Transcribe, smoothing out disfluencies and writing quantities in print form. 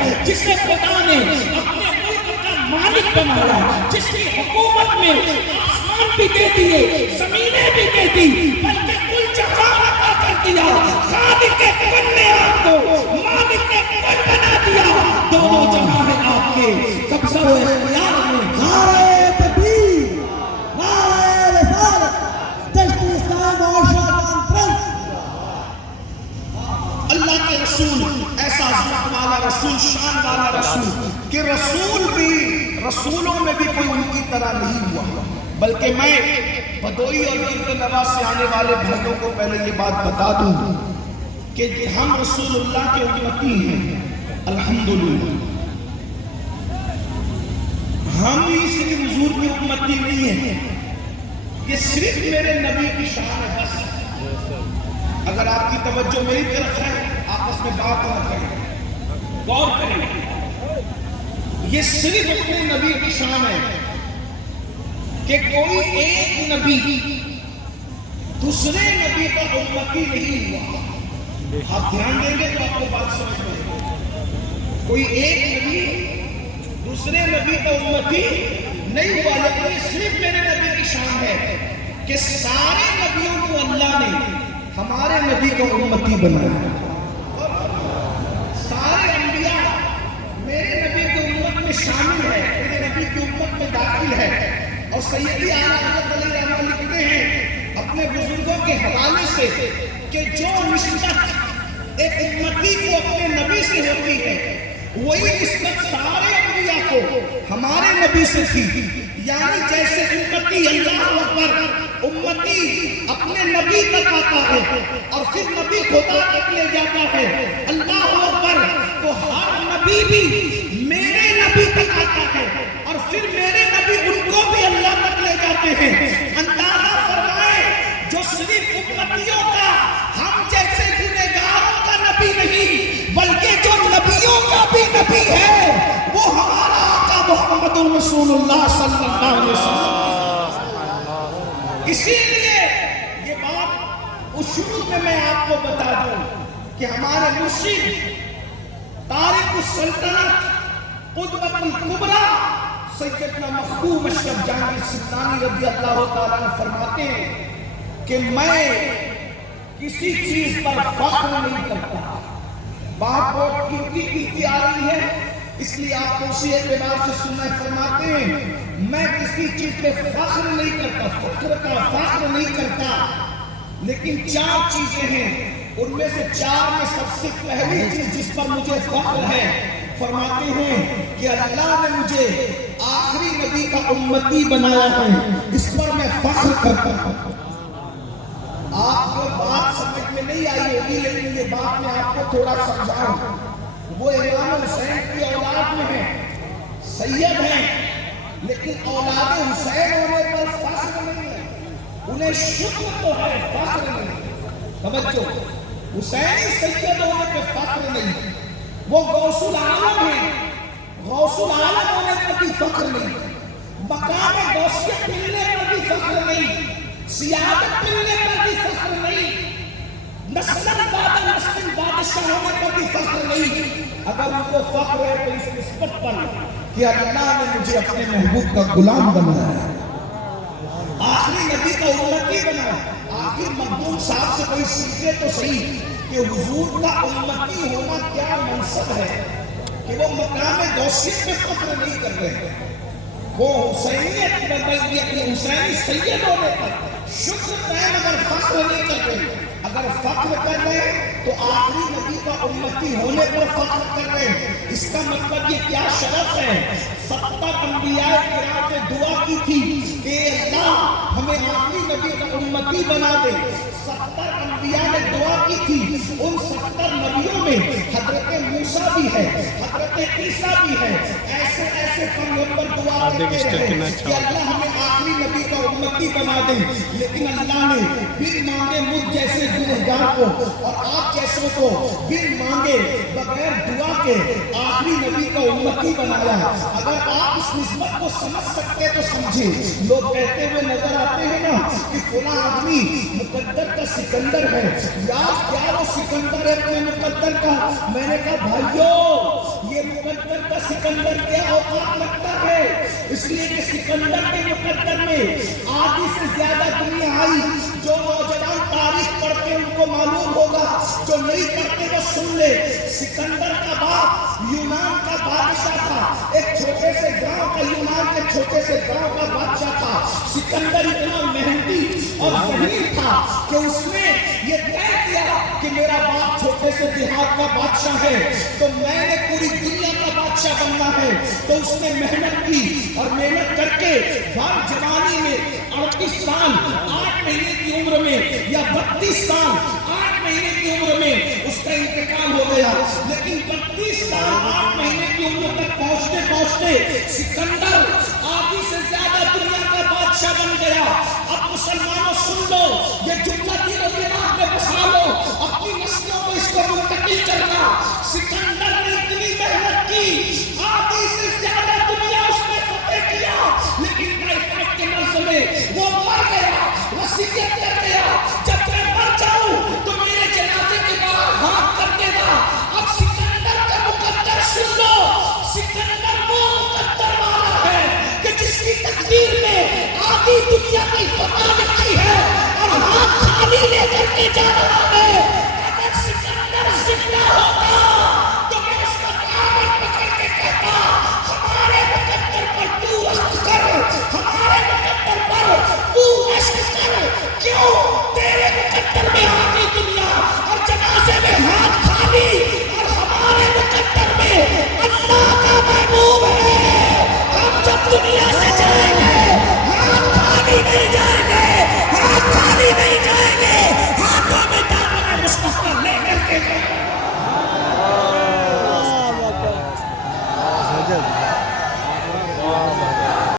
ہے جسے خدا نے اپنے ملک کا مالک بنایا، جس کی حکومت میں آسمان بھی دے دیے، زمینیں بھی دے دی، بلکہ کل جہان عطا کر دیا۔ خالق کل نے آپ کو مالک کل بنا دیا۔ دونوں جہاں ہیں آپ کے قبضہ و اختیار میں۔ نعرہ تکبیر، نعرہ رسالت، جشن اسلام معاشرہ کانفرنس۔ اللہ کے رسول ایسا ذات والا رسول، شان والا رسول کہ رسول بھی رسولوں میں بھی کوئی ان کی طرح نہیں ہوا، بلکہ میں بدوئی اور گرد نواز سے آنے والے بھائیوں کو پہلے یہ بات بتا دوں کہ ہم رسول اللہ کے امتی ہیں الحمدللہ۔ ہم ہی صرف حضور کی امتی نہیں ہیں، یہ صرف میرے نبی کی شان ہے بس۔ اگر آپ کی توجہ میری طرف ہے آپس میں بات نہ کریں، غور کریں، یہ صرف اپنے نبی کی شان ہے کہ کوئی ایک نبی دوسرے نبی کا امتی نہیں ہوا۔ آپ دھیان دیں گے تو آپ کو بات سمجھ میں آئے گی۔ کوئی ایک نبی دوسرے نبی کا امتی نہیں ہوا، لیکن یہ صرف میرے نبی کی شان ہے کہ سارے نبیوں کو اللہ نے ہمارے نبی کو امتی بنایا۔ سارے انبیاء میرے نبی کی امت میں شامل ہے، میرے نبی کی امت میں داخل ہے۔ اور سیدی اعلیٰ حضرت علی رحمہ لکھتے ہیں اپنے بزرگوں کے حوالے سے کہ جو نسبت ایک امتی کو اپنے نبی سے ہوتی ہے وہی نسبت سارے انبیاء کو ہمارے نبی سے تھی۔ یعنی جیسے امتی اللہ اکبر امتی اپنے نبی تک آتا ہے اور پھر نبی خدا تک لے جاتا ہے، اللہ اکبر، تو ہر نبی بھی میرے نبی تک آتا ہے اور پھر میرے نبی ان کو بھی اللہ تک لے جاتے ہیں۔ اندازہ فرمائے جو صرف امتیوں کا، ہم جیسے گنہگاروں کا نبی نہیں بلکہ جو نبیوں کا بھی نبی ہے وہ ہمارا آقا محمد رسول اللہ صلی اللہ علیہ وسلم۔ اسی لیے یہ بات اس شروع میں آپ کو بتا دوں کہ ہمارے مرشد تارک السلطنت قطب الکبریٰ سیدنا محبوب اشرف جہانگیر سلطانی رضی اللہ تعالیٰ عنہ فرماتے ہیں کہ میں کسی چیز پر فخر نہیں کرتا۔ بات بہت قیمتی آ رہی ہے اس لیے آپ کو اسی اعتبار سے سننا فرماتے ہیں میں کسی چیز پہ فخر نہیں کرتا، فخر کا فخر نہیں کرتا، لیکن چار چیزیں ہیں، ان میں سے چار میں سب سے پہلی چیز جس پر مجھے فخر ہے، فرماتے ہیں کہ اللہ نے مجھے آخری نبی کا امتی بنایا ہے، اس پر میں فخر کرتا ہوں۔ آپ کو بات سمجھ میں نہیں آئی ہوگی لیکن یہ بات میں آپ کو تھوڑا سمجھاؤں۔ وہ امام حسین کی اولاد میں ہیں، سید ہیں، لیکن اولاد حسین ہونے پر فخر نہیں ہے، انہیں شکر تو ہے، فخر نہیں۔ توجہ، حسین سید ہونے پہ فخر نہیں، وہ غوث العالم ہیں، غوث العالم ہونے پر بھی فخر نہیں، مقام غوثیت ملنے پر بھی فخر نہیں، سیادت ملنے پر بھی فخر نہیں، نسل بعد نسل بادشاہ ہونے پر بھی فخر نہیں۔ اگر ان کو فخر ہے تو اس نسبت پر کہ اللہ نے مجھے اپنے محبوب کا غلام بنایا، آخری نبی کا امتی بنایا۔ آخر مخدوم صاحب سے کوئی سیکھے تو صحیح کہ حضور کا امتی ہونا کیا منصب ہے، کہ وہ مقام غوثیت میں فخر نہیں کر رہے ہیں، وہ حسینیت بلکہ حسینی سید ہونے پر شکر ہے، مگر فخر نہیں کر رہے۔ اگر فخر کر رہے ہیں تو آخری نبی کا امتی ہونے پر فخر کر رہے ہیں۔ اس کا مطلب یہ کیا شرف ہے، 70 انبیاء کرام نے دعا کی تھی کہ اللہ ہمیں آخری نبی کا امتی بنا دے۔ 70 انبیاء نے دعا کی تھی، ان 70 نبیوں میں حضرت موسیٰ بھی ہے، حضرت عیسیٰ بھی ہے، ایسے ایسے پیغمبر دعا کرتے رہے کہ اللہ ہمیں آخری نبی کا امتی بنا دے، لیکن اللہ نے بن مانگے مجھ جیسے گنہگار کو اور آپ جیسوں کو بن مانگے بغیر دعا کے آخری نبی کا امتی بنایا۔ اگر آپ اس نسبت کو سمجھ سکتے تو سمجھے۔ لوگ کہتے ہوئے نظر آتے ہیں نا کہ فلاں آدمی مقدر کا سکندر ہے، یاد کیا وہ سکندر ہے اپنے مقدر کا؟ میں نے کہا بھائیو، یہ لیے کہ سکندر کے مقدر میں آدھی سے زیادہ دنیا آئی. جو نوجوان تاریخ پڑھتے ان کو معلوم ہوگا, جو نہیں پڑھتے وہ سن لے. سکندر کا باپ یونان کا بادشاہ تھا, ایک چھوٹے سے گاؤں کا, یونان کے چھوٹے سے گاؤں کا بادشاہ تھا. سکندر اتنا محنتی اور ذہین تھا کہ اس نے یہ طے کیا کہ میرا باپ چھوٹے سے دیہات کا بادشاہ ہے تو میں نے پوری دنیا کا بادشاہ بننا ہے. تو اس نے محنت کی اور محنت کر کے بار جوانی میں 38 سال 8 مہینے کی عمر میں یا 32 سال 8 مہینے کی عمر میں اس کا انتقال ہو گیا. لیکن 32 سال 8 مہینے کی عمر تک پہنچتے پہنچتے سکندر آدھی سے زیادہ دنیا کا بادشاہ بن گیا. اب مسلمانوں سن لو, یہ جملہ دل و دماغ میں بسا لو, اپنی نسلوں کو اس کو منتقل کرنا. سکندر نے اتنی محنت کی, آدھی سے زیادہ دنیا اس نے فتح کیا, لیکن ٹائیفائڈ کے مرض میں وہ مر گیا. وصیت کر گیا, جب میں مر جاؤں تو میرے جنازے کے بعد ہاتھ کر دینا. اب سکندر کا مقدر سن لو. سکندر وہ مقدر والا ہے کہ جس کی تقدیر میں آدھی دنیا کی فتح لکھی ہے اور ہاتھ خالی لے کر کے جا رہا ہے. اگر سکندر زندہ ہوتا تو میں اس کا دامن پکڑ کے کہتا, ہمارے مقدر پر تو رشک کر, ہمارے مقدر پر تو رشک کر. کیوں؟ تیرے مقدر میں آدھی دنیا اور جنازے میں ہاتھ خالی, اور ہمارے مقدر میں اللہ کا محبوب ہے. ہم جب دنیا سے جائیں گے ہاتھ خالی نہیں جائیں گے, ہاتھ خالی نہیں جائیں گے, ہاتھوں میں دامن مصطفیٰ لے کر کے.